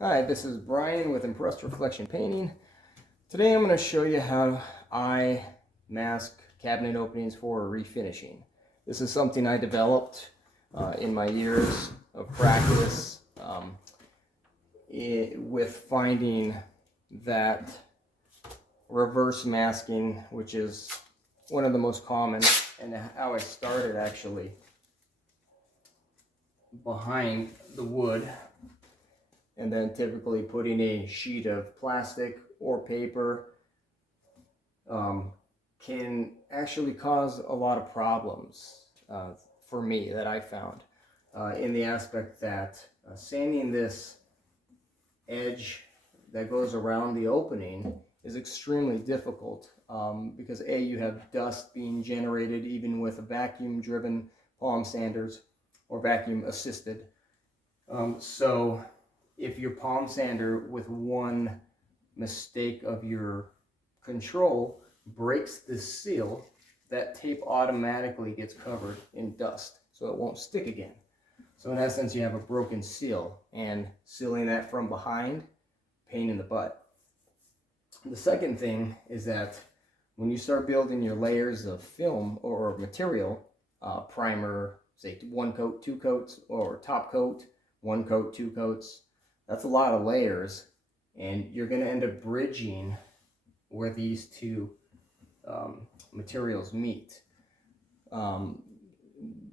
Hi, this is Brian with Impressed Reflection Painting. Today I'm going to show you how I mask cabinet openings for refinishing. This is something I developed in my years of practice with finding that reverse masking, which is one of the most common, and how I started actually behind the wood, and then typically putting a sheet of plastic or paper can actually cause a lot of problems for me that I found in the aspect that sanding this edge that goes around the opening is extremely difficult because you have dust being generated even with vacuum driven palm sanders or vacuum assisted. So if your palm sander with one mistake of your control breaks this seal, that tape automatically gets covered in dust, so it won't stick again. So in essence, you have a broken seal, and sealing that from behind, pain in the butt. The second thing is that when you start building your layers of film or material, primer, say 1 coat, 2 coats, or top coat, 1 coat, 2 coats, that's a lot of layers, and you're going to end up bridging where these two materials meet.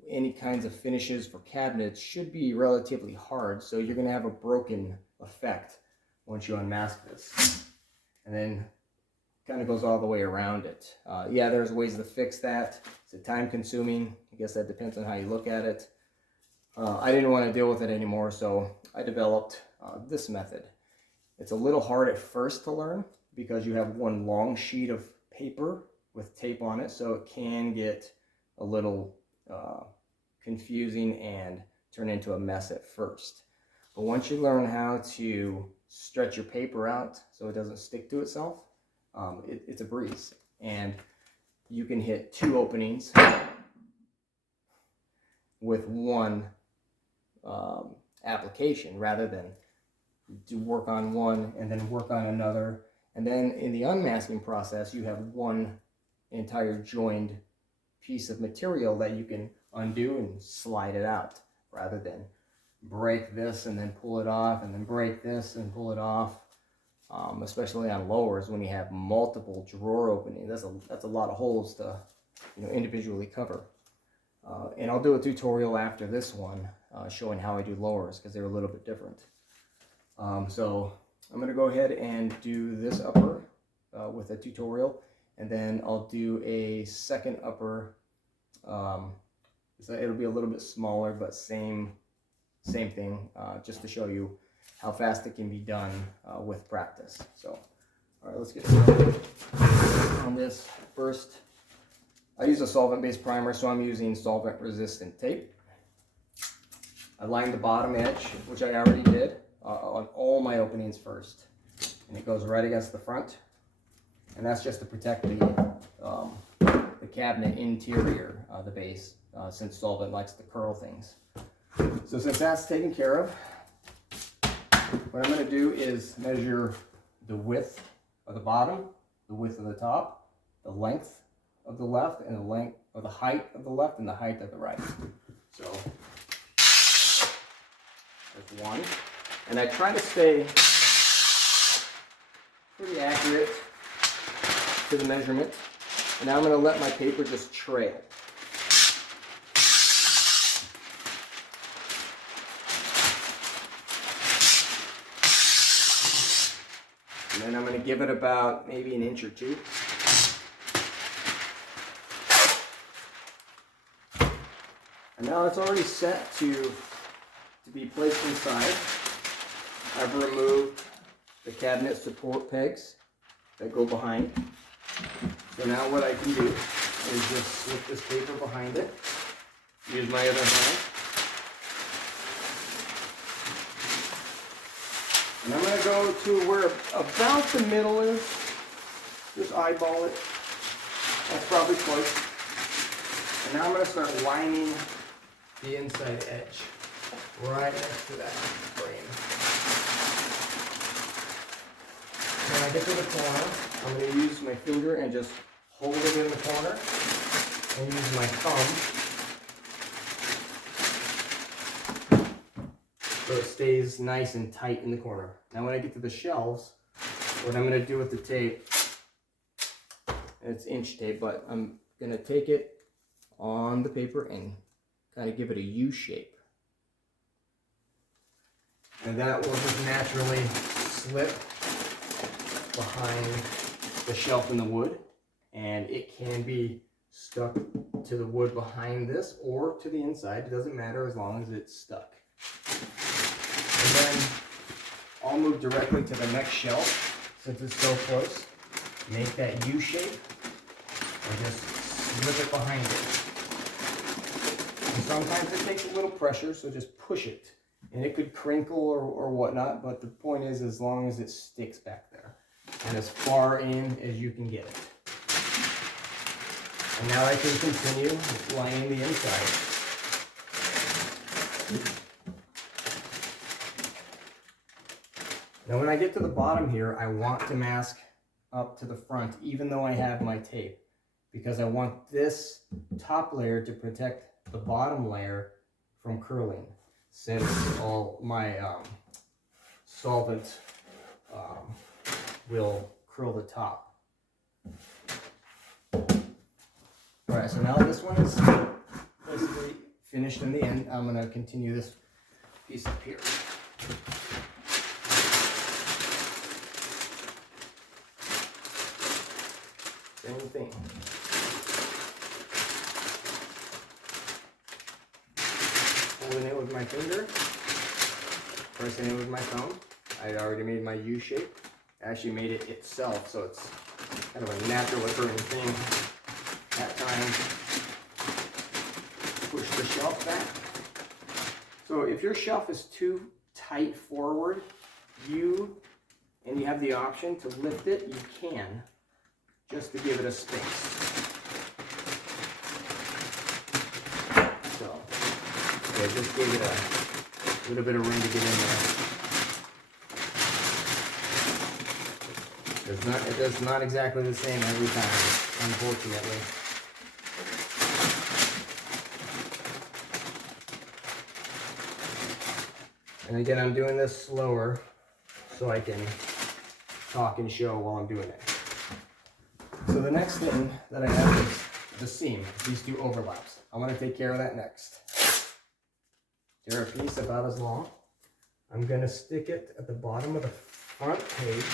Any kinds of finishes for cabinets should be relatively hard, so you're going to have a broken effect once you unmask this. And then kind of goes all the way around it. Yeah, there's ways to fix that. It's time consuming. I guess that depends on how you look at it. I didn't want to deal with it anymore, so I developed this method. It's a little hard at first to learn because you have one long sheet of paper with tape on it, so it can get a little confusing and turn into a mess at first. But once you learn how to stretch your paper out so it doesn't stick to itself, it's a breeze. And you can hit 2 openings with one application rather than do work on one and then work on another. And then in the unmasking process, you have one entire joined piece of material that you can undo and slide it out rather than break this and then pull it off and then break this and pull it off. Especially on lowers when you have multiple drawer openings, that's a lot of holes to individually cover. And I'll do a tutorial after this one showing how I do lowers because they're a little bit different. So I'm going to go ahead and do this upper with a tutorial, and then I'll do a second upper. So it'll be a little bit smaller, but same thing, just to show you how fast it can be done with practice. So, all right, let's get started on this. First, I use a solvent-based primer, so I'm using solvent-resistant tape. I lined the bottom edge, which I already did, on all my openings first. And it goes right against the front. And that's just to protect the cabinet interior, the base, since solvent likes to curl things. So since that's taken care of, what I'm going to do is measure the width of the bottom, the width of the top, the length of the left, and the length of the height of the left and the height of the right. So that's one. And I try to stay pretty accurate to the measurement. And now I'm going to let my paper just trail. And then I'm going to give it about maybe an inch or 2. And now it's already set to be placed inside. I've removed the cabinet support pegs that go behind. So now what I can do is just slip this paper behind it, use my other hand, and I'm going to go to where about the middle is. Just eyeball it. That's probably close. And now I'm going to start lining the inside edge right next to that frame. I get to the corner, I'm going to use my finger and just hold it in the corner and use my thumb so it stays nice and tight in the corner. Now when I get to the shelves, what I'm going to do with the tape, it's inch tape, but I'm going to take it on the paper and kind of give it a U shape. And that will just naturally slip behind the shelf in the wood, and it can be stuck to the wood behind this or to the inside. It doesn't matter as long as it's stuck. And then I'll move directly to the next shelf since it's so close. Make that U shape and just slip it behind it. And sometimes it takes a little pressure, so just push it. And it could crinkle or whatnot, but the point is as long as it sticks back there and as far in as you can get it. And now I can continue laying the inside. Now when I get to the bottom here, I want to mask up to the front even though I have my tape, because I want this top layer to protect the bottom layer from curling, since all my solvent will curl the top. Alright, so now this one is basically finished in the end. I'm going to continue this piece up here. Same thing. Holding it with my finger, pressing it with my thumb. I already made my U shape. I actually made it itself, so it's kind of a natural occurring thing. That time, push the shelf back. So if your shelf is too tight forward, and you have the option to lift it, you can, just to give it a space. So, yeah, just give it a little bit of room to get in there. It does not exactly the same every time, unfortunately. And again, I'm doing this slower so I can talk and show while I'm doing it. So the next thing that I have is the seam, these two overlaps. I want to take care of that next. Tear a piece about as long. I'm going to stick it at the bottom of the front page,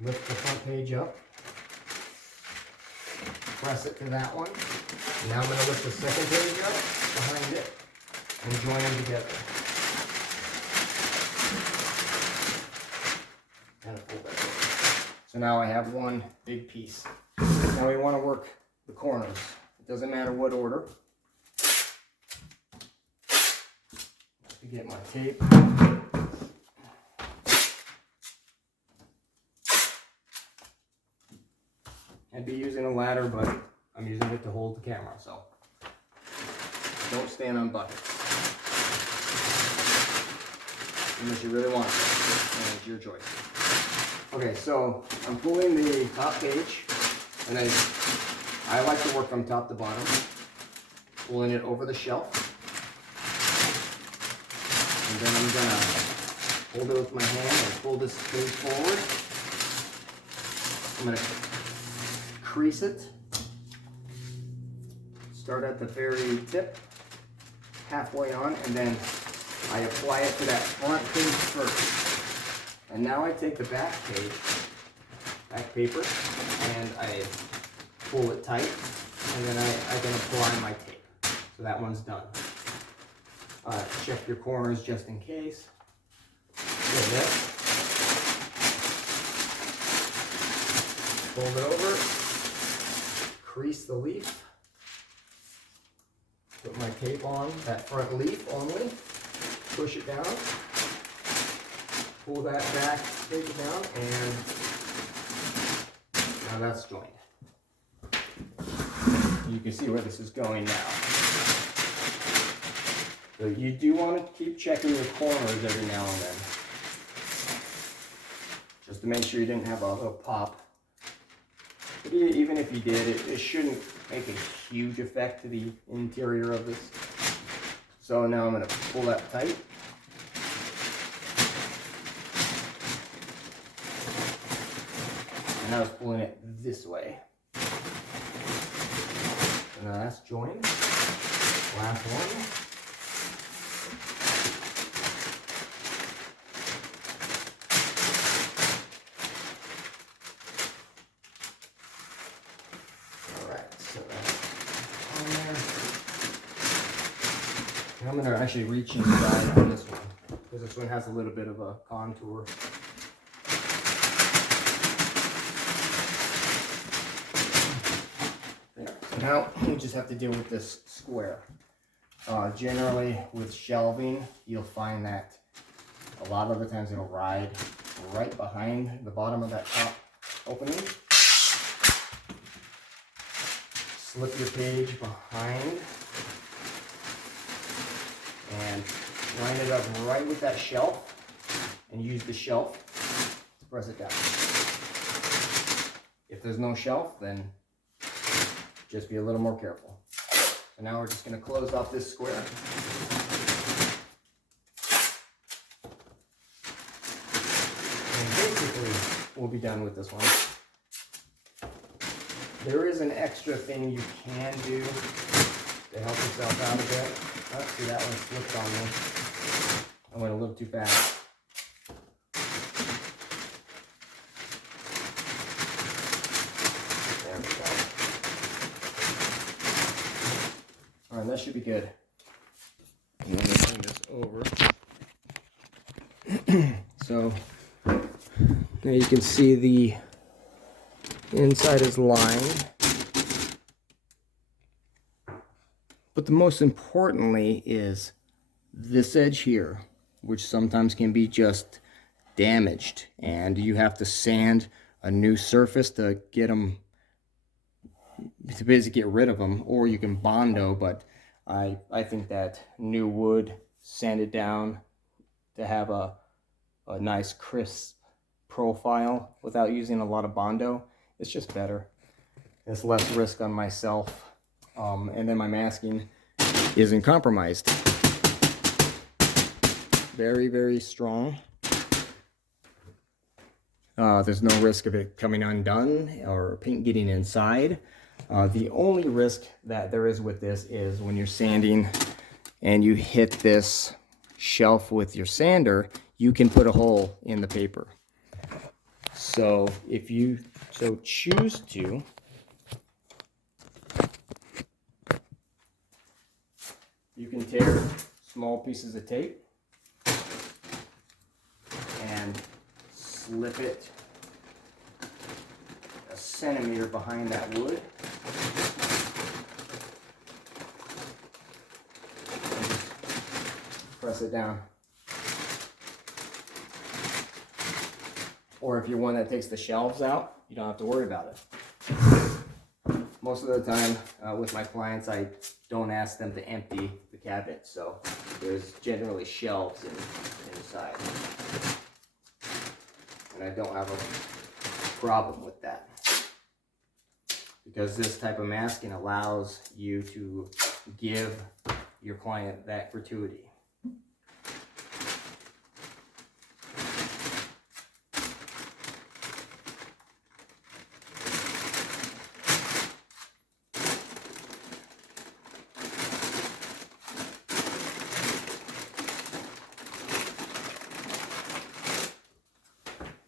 lift the front page up, press it to that one. Now I'm going to lift the second page up behind it and join them together. And fold that over. So now I have one big piece. Now we want to work the corners. It doesn't matter what order. To get my tape. I'd be using a ladder, but I'm using it to hold the camera, so don't stand on buckets. Unless you really want to, and it's your choice. Okay, so I'm pulling the top page, and I like to work from top to bottom, pulling it over the shelf. And then I'm going to hold it with my hand and pull this page forward. I'm going to crease it. Start at the very tip, halfway on, and then I apply it to that front page first. And now I take the back page, back paper, and I pull it tight, and then I can apply my tape. So that one's done. Check your corners just in case. Fold it over, crease the leaf, put my tape on that front leaf only, push it down, pull that back page down, and now that's joined. You can see where this is going now. So you do want to keep checking your corners every now and then. just to make sure you didn't have a little pop. But even if you did, it shouldn't make a huge effect to the interior of this. So now I'm going to pull that tight. And I was pulling it this way. And now that's joined. Last one. I'm going to actually reach inside on this one, because this one has a little bit of a contour. There. So now we just have to deal with this square. Generally with shelving, you'll find that a lot of the times it'll ride right behind the bottom of that top opening. Slip your page behind and line it up right with that shelf and use the shelf to press it down. If there's no shelf, then just be a little more careful. So now we're just going to close off this square. And basically, we'll be done with this one. There is an extra thing you can do to help yourself out a bit. Oh, see, that one slipped on me. I went a little too fast. There we go. All right, that should be good. And then we'll bring this over. So now you can see the inside is lined. But the most importantly is this edge here, which sometimes can be just damaged, and you have to sand a new surface to get them, to basically get rid of them, or you can Bondo, but I think that new wood sanded down to have a nice crisp profile without using a lot of Bondo, it's just better. It's less risk on myself. And then my masking isn't compromised. Very, very strong. There's no risk of it coming undone or paint getting inside. The only risk that there is with this is when you're sanding and you hit this shelf with your sander, you can put a hole in the paper. So if you so choose to, you can tear small pieces of tape and slip it a centimeter behind that wood. And just press it down. Or if you're one that takes the shelves out, you don't have to worry about it. Most of the time with my clients, I don't ask them to empty the cabinet, so there's generally shelves inside. And I don't have a problem with that, because this type of masking allows you to give your client that gratuity.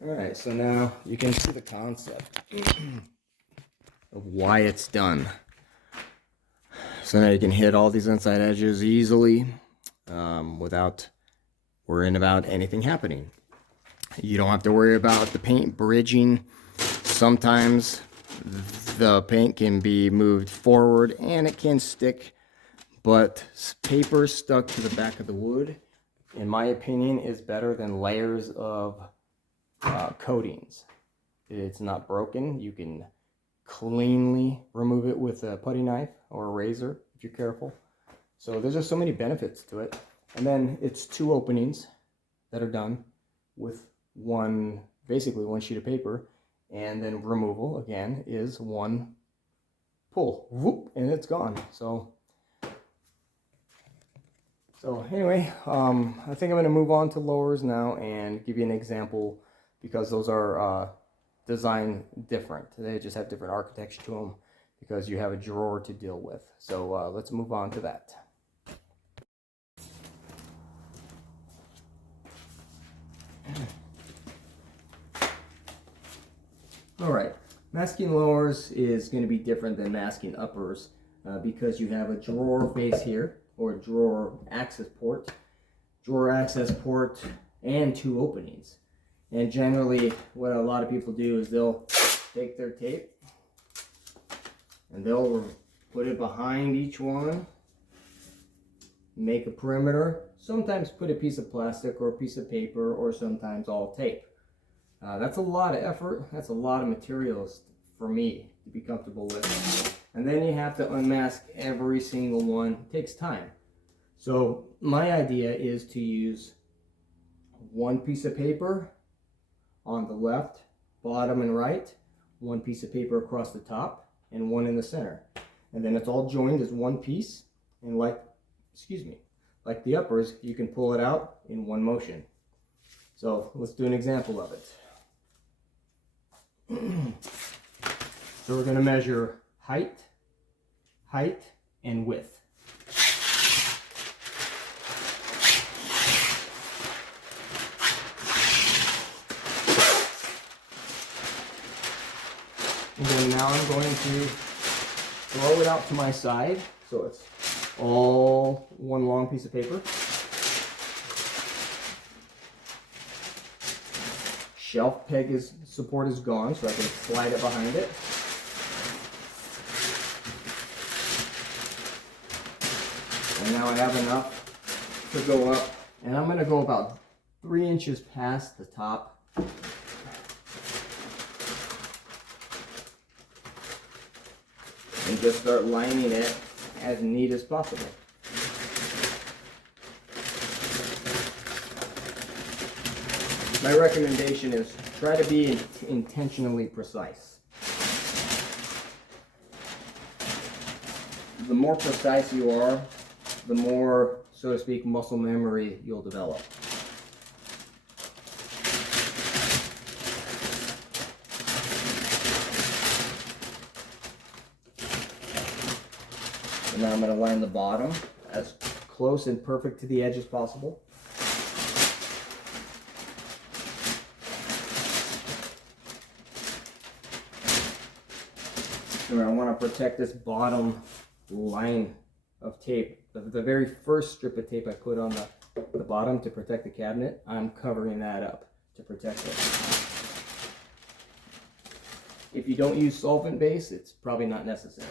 Alright, so now you can see the concept of why it's done. So now you can hit all these inside edges easily without worrying about anything happening. You don't have to worry about the paint bridging. Sometimes the paint can be moved forward and it can stick, but paper stuck to the back of the wood, in my opinion, is better than layers of coatings. It's not broken. You can cleanly remove it with a putty knife or a razor if you're careful. So there's just so many benefits to it. And then it's 2 openings that are done with one basically one sheet of paper, and then removal again is one pull, whoop, and it's gone. So anyway, I think I'm going to move on to lowers now and give you an example, because those are designed different. They just have different architecture to them because you have a drawer to deal with. So let's move on to that. All right, masking lowers is going to be different than masking uppers because you have a drawer face here, or drawer access port, and two openings. And generally what a lot of people do is they'll take their tape and they'll put it behind each one, make a perimeter, sometimes put a piece of plastic or a piece of paper, or sometimes all tape. That's a lot of effort, that's a lot of materials for me to be comfortable with. And then you have to unmask every single one. It takes time. So my idea is to use one piece of paper on the left, bottom, and right, one piece of paper across the top, and one in the center. And then it's all joined as one piece, and like the uppers, you can pull it out in one motion. So let's do an example of it. So we're going to measure height, and width. And then now I'm going to throw it out to my side, so it's all one long piece of paper. Shelf peg support is gone, so I can slide it behind it. And now I have enough to go up, and I'm going to go about 3 inches past the top. And just start lining it as neat as possible. My recommendation is try to be intentionally precise. The more precise you are, the more, so to speak, muscle memory you'll develop. And now I'm going to line the bottom as close and perfect to the edge as possible. And I want to protect this bottom line of tape. The very first strip of tape I put on the bottom to protect the cabinet, I'm covering that up to protect it. If you don't use solvent base, it's probably not necessary.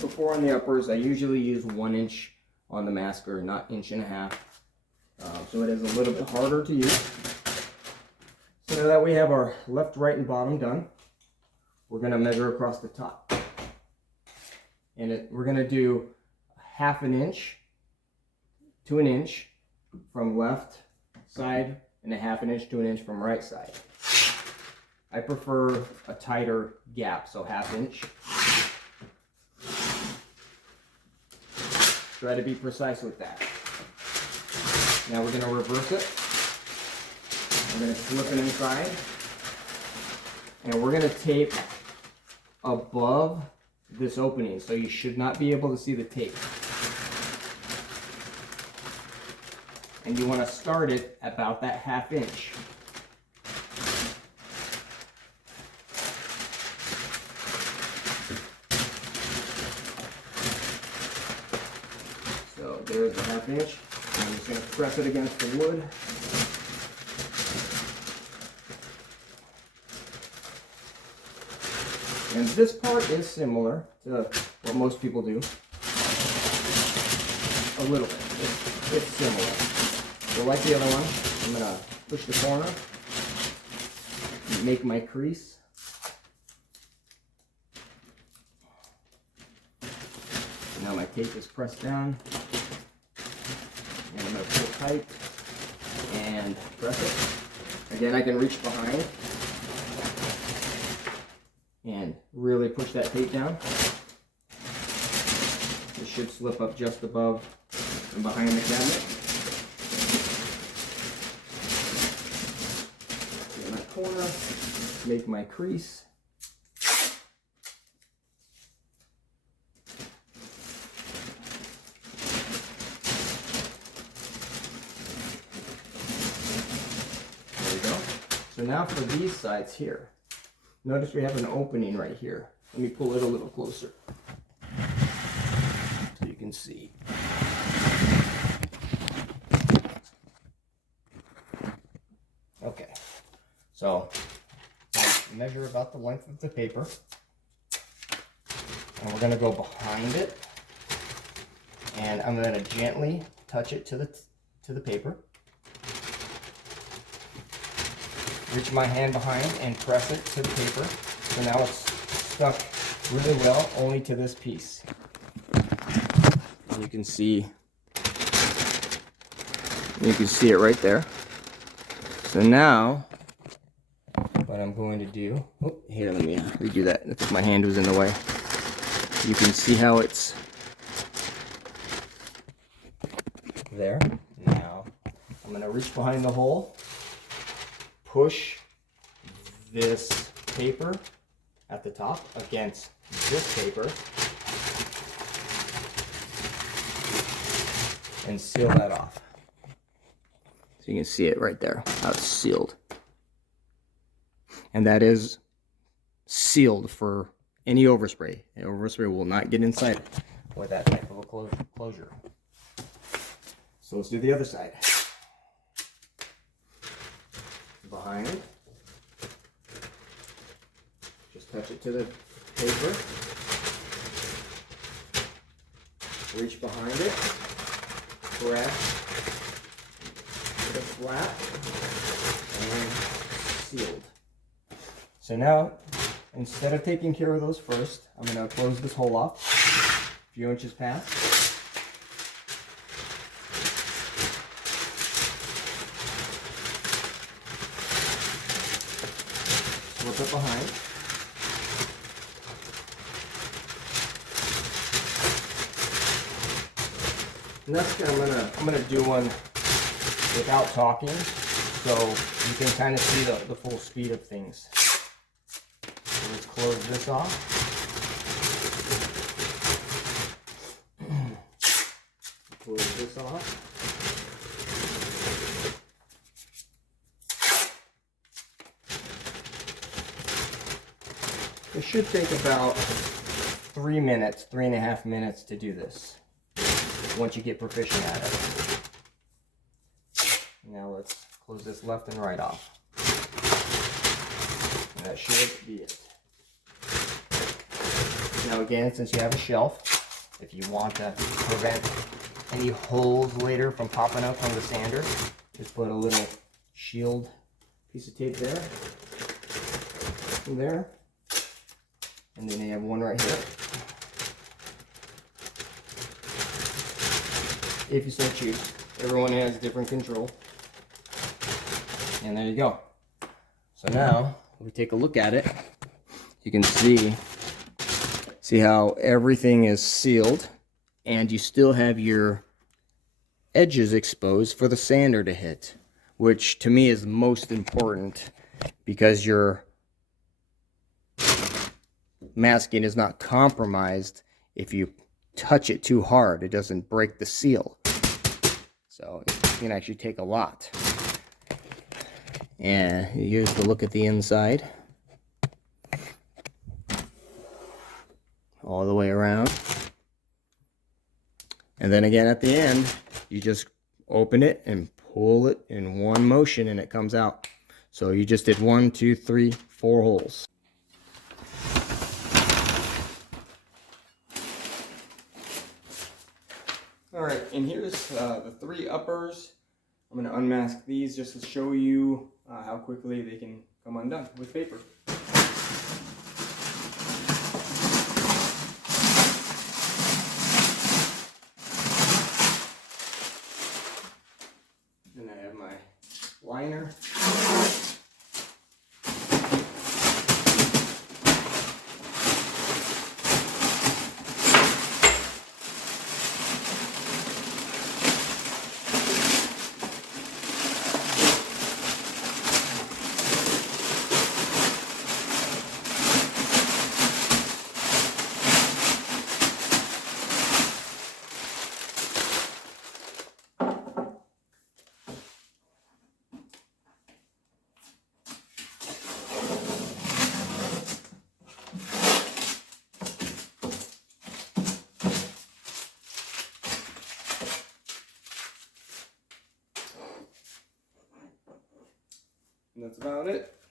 Before on the uppers, I usually use 1 inch on the masker, not 1.5 inches. So it is a little bit harder to use. So now that we have our left, right, and bottom done, we're going to measure across the top. And we're going to do 1/2 inch to 1 inch from left side, and 1/2 inch to 1 inch from right side. I prefer a tighter gap, so 1/2 inch. Try to be precise with that. Now we're going to reverse it. We're going to slip it inside. And we're going to tape above this opening, so you should not be able to see the tape. And you want to start it about that 1/2 inch. There's the 1/2 inch. I'm just going to press it against the wood. And this part is similar to what most people do. A little bit. It's similar. So like the other one, I'm going to push the corner, make my crease. Now my tape is pressed down. And I'm going to pull tight and press it. Again, I can reach behind and really push that tape down. It should slip up just above and behind the cabinet. Get my corner, make my crease. There we go. So now for these sides here. Notice we have an opening right here. Let me pull it a little closer so you can see. Okay, so measure about the length of the paper, and we're going to go behind it, and I'm going to gently touch it to the paper. Reach my hand behind and press it to the paper. So now it's stuck really well only to this piece. You can see it right there. So now what I'm going to do, oh, here, let me redo that. I think my hand was in the way. You can see how it's there. Now I'm going to reach behind the hole, push this paper at the top against this paper, and seal that off. So you can see it right there, how it's sealed. And that is sealed for any overspray. The overspray will not get inside it with that type of a closure. So let's do the other side. Behind, just touch it to the paper, reach behind it, press, put it flat, and sealed. So now, instead of taking care of those first, I'm going to close this hole off, a few inches past. Slip it behind. Next, I'm gonna do one without talking, so you can kind of see the full speed of things. So let's close this off. Close this off. It should take about 3 minutes, 3.5 minutes to do this, once you get proficient at it. Now let's close this left and right off. And that should be it. Now again, since you have a shelf, if you want to prevent any holes later from popping out from the sander, just put a little shield piece of tape there, and there. And then you have one right here, if you so choose. Everyone has different control. And there you go. So now, if we take a look at it, you can see how everything is sealed, and you still have your edges exposed for the sander to hit, which to me is most important, because your masking is not compromised if you touch it too hard. It doesn't break the seal. So it can actually take a lot. And here's the look at the inside. All the way around. And then again at the end, you just open it and pull it in one motion and it comes out. So you just did 1, 2, 3, 4 holes. All right, and here's the 3 uppers. I'm going to unmask these just to show you how quickly they can come undone with paper. Then I have my liner. And that's about it.